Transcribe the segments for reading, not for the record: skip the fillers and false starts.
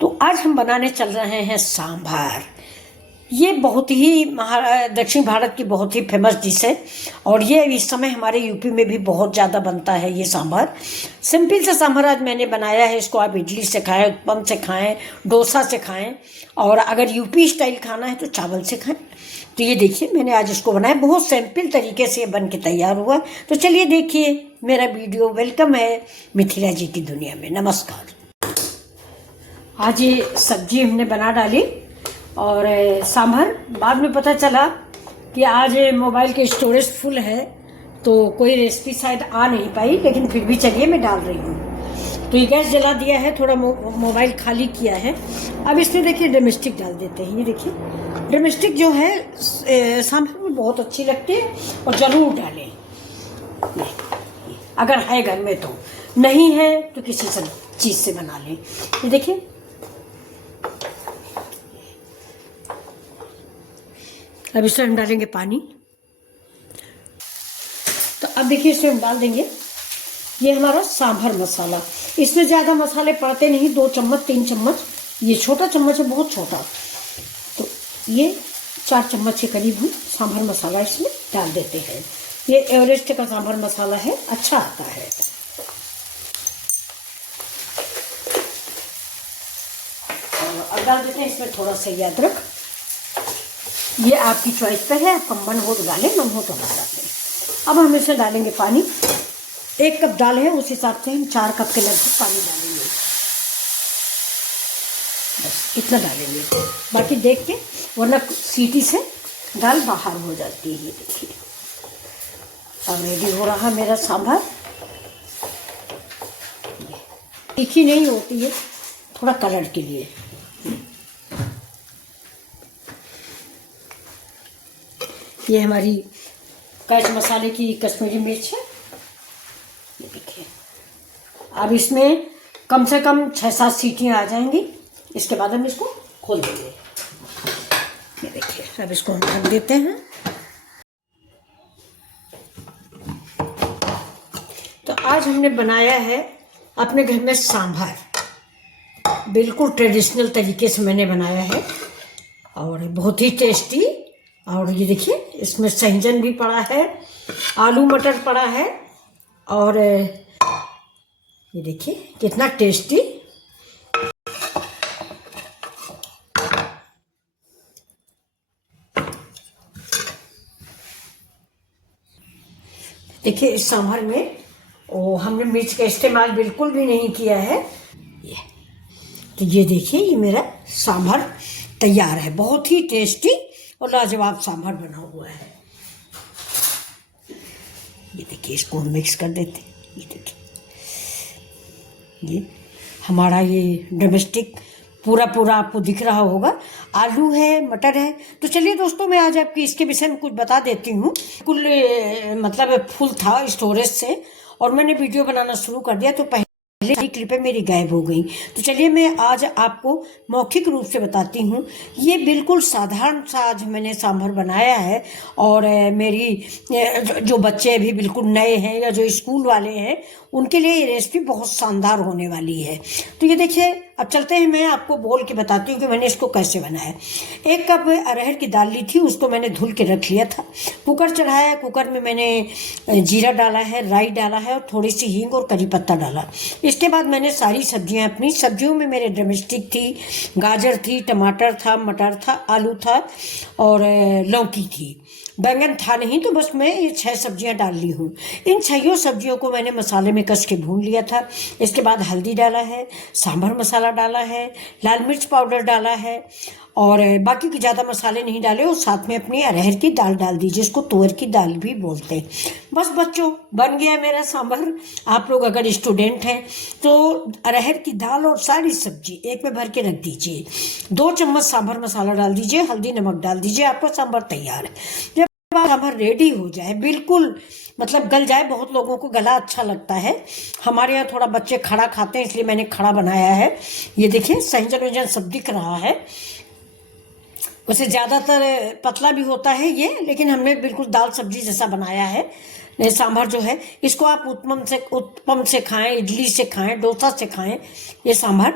तो आज हम बनाने चल रहे हैं सांभर। ये बहुत ही दक्षिण भारत की बहुत ही फेमस डिश है और ये इस समय हमारे यूपी में भी बहुत ज़्यादा बनता है ये सांभर। सिंपल सा सांभर आज मैंने बनाया है। इसको आप इडली से खाएं, उत्पम से खाएं, डोसा से खाएं और अगर यूपी स्टाइल खाना है तो चावल से खाएं। तो ये देखिए मैंने आज इसको बनाया, बहुत सिंपल तरीके से बन के तैयार हुआ। तो चलिए देखिए मेरा वीडियो। वेलकम है मिथिला जी की दुनिया में। नमस्कार। आज ये सब्जी हमने बना डाली और सांभर। बाद में पता चला कि आज मोबाइल के स्टोरेज फुल है तो कोई रेसिपी शायद आ नहीं पाई, लेकिन फिर भी चलिए मैं डाल रही हूँ। तो ये गैस जला दिया है, थोड़ा मोबाइल खाली किया है। अब इसमें देखिए डोमेस्टिक डाल देते हैं। ये देखिए डोमेस्टिक जो है सांभर में बहुत अच्छी लगती है और ज़रूर डालें अगर है घर में। तो नहीं है तो किसी सब चीज़ से बना लें। ये देखिए अब इसमें हम डालेंगे पानी। तो अब देखिए इसमें हम डाल देंगे ये हमारा सांभर मसाला। इसमें ज़्यादा मसाले पड़ते नहीं, 2 चम्मच 3 चम्मच। ये छोटा चम्मच है, बहुत छोटा। तो ये 4 चम्मच के करीब हम सांभर मसाला इसमें डाल देते हैं। ये एवरेस्ट का सांभर मसाला है, अच्छा आता है। और अब डाल देते हैं इसमें थोड़ा सा अदरक। ये आपकी चॉइस पे है, आपका मन हो तो डालें, मन हो तो ना डालें। अब हम इसमें डालेंगे पानी। 1 कप दाल है, उस हिसाब से हम 4 कप के लगभग पानी डालेंगे। बस इतना डालेंगे, बाकी देख के, वरना सीटी से दाल बाहर हो जाती है। ये देखिए अब रेडी हो रहा मेरा सांभर। तीखी नहीं होती है, थोड़ा कलर के लिए। ये हमारी कैच मसाले की कश्मीरी मिर्च है। ये देखिए अब इसमें कम से कम 6-7 सीटियाँ आ जाएंगी। इसके बाद हम इसको खोल देंगे। ये देखिए अब इसको हम ढक देते हैं। तो आज हमने बनाया है अपने घर में सांभर, बिल्कुल ट्रेडिशनल तरीके से मैंने बनाया है और बहुत ही टेस्टी। और ये देखिए इसमें सहजन भी पड़ा है, आलू मटर पड़ा है और ये देखिए कितना टेस्टी। देखिए इस सांभर में हमने मिर्च का इस्तेमाल बिल्कुल भी नहीं किया है। तो ये देखिए ये मेरा सांभर तैयार है, बहुत ही टेस्टी और लाजवाब सांभर बना हुआ है। ये देखिए इसको हम मिक्स कर देते हैं। ये देखिए ये हमारा ये डोमेस्टिक पूरा आपको दिख रहा होगा। आलू है, मटर है। तो चलिए दोस्तों मैं आज आपको इसके विषय में कुछ बता देती हूँ। कुल मतलब फुल था स्टोरेज से और मैंने वीडियो बनाना शुरू कर दिया तो पहले क्लिपें मेरी गायब हो गई। तो चलिए मैं आज आपको मौखिक रूप से बताती हूँ। ये बिल्कुल साधारण सा आज मैंने सांभर बनाया है और मेरी जो बच्चे अभी बिल्कुल नए हैं या जो स्कूल वाले हैं उनके लिए ये रेसिपी बहुत शानदार होने वाली है। तो ये देखिए अब चलते हैं, मैं आपको बोल के बताती हूँ कि मैंने इसको कैसे बनाया। 1 कप अरहर की दाल ली थी, उसको मैंने धुल के रख लिया था। कुकर चढ़ाया, कुकर में मैंने जीरा डाला है, राई डाला है और थोड़ी सी हींग और करी पत्ता डाला। इसके बाद मैंने सारी सब्जियां, अपनी सब्जियों में मेरे डोमेस्टिक थी, गाजर थी, टमाटर था, मटर था, आलू था और लौकी थी। बैंगन था नहीं तो बस मैं ये 6 सब्जियां डाल ली हूँ। इन 6 सब्जियों को मैंने मसाले में कस के भून लिया था। इसके बाद हल्दी डाला है, सांभर मसाला डाला है, लाल मिर्च पाउडर डाला है और बाकी के ज़्यादा मसाले नहीं डाले और साथ में अपनी अरहर की दाल डाल दीजिए, इसको तुअर की दाल भी बोलते हैं। बस बच्चों बन गया मेरा सांभर। आप लोग अगर स्टूडेंट हैं तो अरहर की दाल और सारी सब्जी एक में भर के रख दीजिए। 2 चम्मच सांभर मसाला डाल दीजिए, हल्दी नमक डाल दीजिए, आपका सांभर तैयार है। जब सांभर रेडी हो जाए, बिल्कुल मतलब गल जाए, बहुत लोगों को गला अच्छा लगता है, हमारे यहाँ थोड़ा बच्चे खड़ा खाते हैं इसलिए मैंने खड़ा बनाया है। ये देखिए सहजन वजन सब दिख रहा है। वैसे ज़्यादातर पतला भी होता है ये, लेकिन हमने बिल्कुल दाल सब्जी जैसा बनाया है। सांभर जो है इसको आप उत्पम से खाएं, इडली से खाएं, डोसा से खाएं। ये सांभर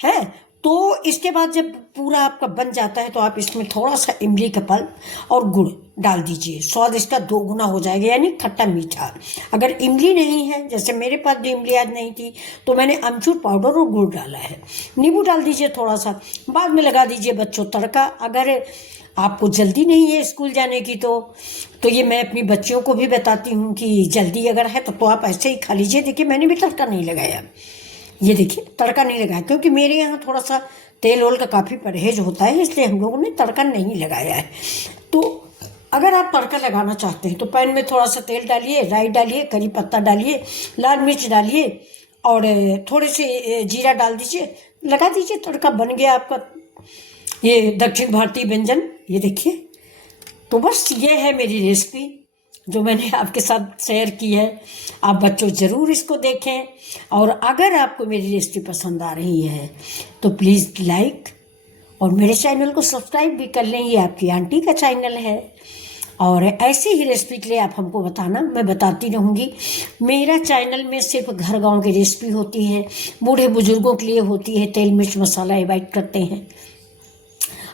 है तो इसके बाद जब पूरा आपका बन जाता है तो आप इसमें थोड़ा सा इमली का पल्प और गुड़ डाल दीजिए, स्वाद इसका 2 गुना हो जाएगा, यानी खट्टा मीठा। अगर इमली नहीं है, जैसे मेरे पास भी इमली आज नहीं थी, तो मैंने अमचूर पाउडर और गुड़ डाला है। नींबू डाल दीजिए थोड़ा सा, बाद में लगा दीजिए बच्चों तड़का। अगर आपको जल्दी नहीं है स्कूल जाने की तो ये मैं अपनी बच्चियों को भी बताती हूँ कि जल्दी अगर है तो आप ऐसे ही खा लीजिए। देखिए मैंने भी तड़का नहीं लगाया, ये देखिए तड़का नहीं लगाया, क्योंकि मेरे यहाँ थोड़ा सा तेल ओल का काफ़ी परहेज होता है, इसलिए हम लोगों ने तड़का नहीं लगाया है। तो अगर आप तड़का लगाना चाहते हैं तो पैन में थोड़ा सा तेल डालिए, राई डालिए, करी पत्ता डालिए, लाल मिर्च डालिए और थोड़े से जीरा डाल दीजिए, लगा दीजिए तड़का। बन गया आपका ये दक्षिण भारतीय व्यंजन। ये देखिए, तो बस ये है मेरी रेसिपी जो मैंने आपके साथ शेयर की है। आप बच्चों ज़रूर इसको देखें, और अगर आपको मेरी रेसिपी पसंद आ रही है तो प्लीज़ लाइक और मेरे चैनल को सब्सक्राइब भी कर लें। ये आपकी आंटी का चैनल है, और ऐसी ही रेसिपी के लिए आप हमको बताना, मैं बताती रहूँगी। मेरा चैनल में सिर्फ घर गाँव की रेसिपी होती है, बूढ़े बुजुर्गों के लिए होती है, तेल मिर्च मसाला अवॉइड करते हैं।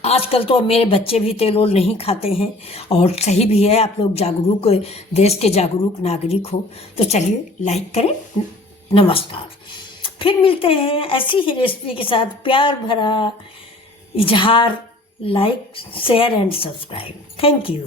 आजकल तो मेरे बच्चे भी तेल ओल नहीं खाते हैं, और सही भी है, आप लोग जागरूक, देश के जागरूक नागरिक हो। तो चलिए लाइक करें। नमस्कार, फिर मिलते हैं ऐसी ही रेसिपी के साथ। प्यार भरा इजहार, like share and subscribe. Thank you.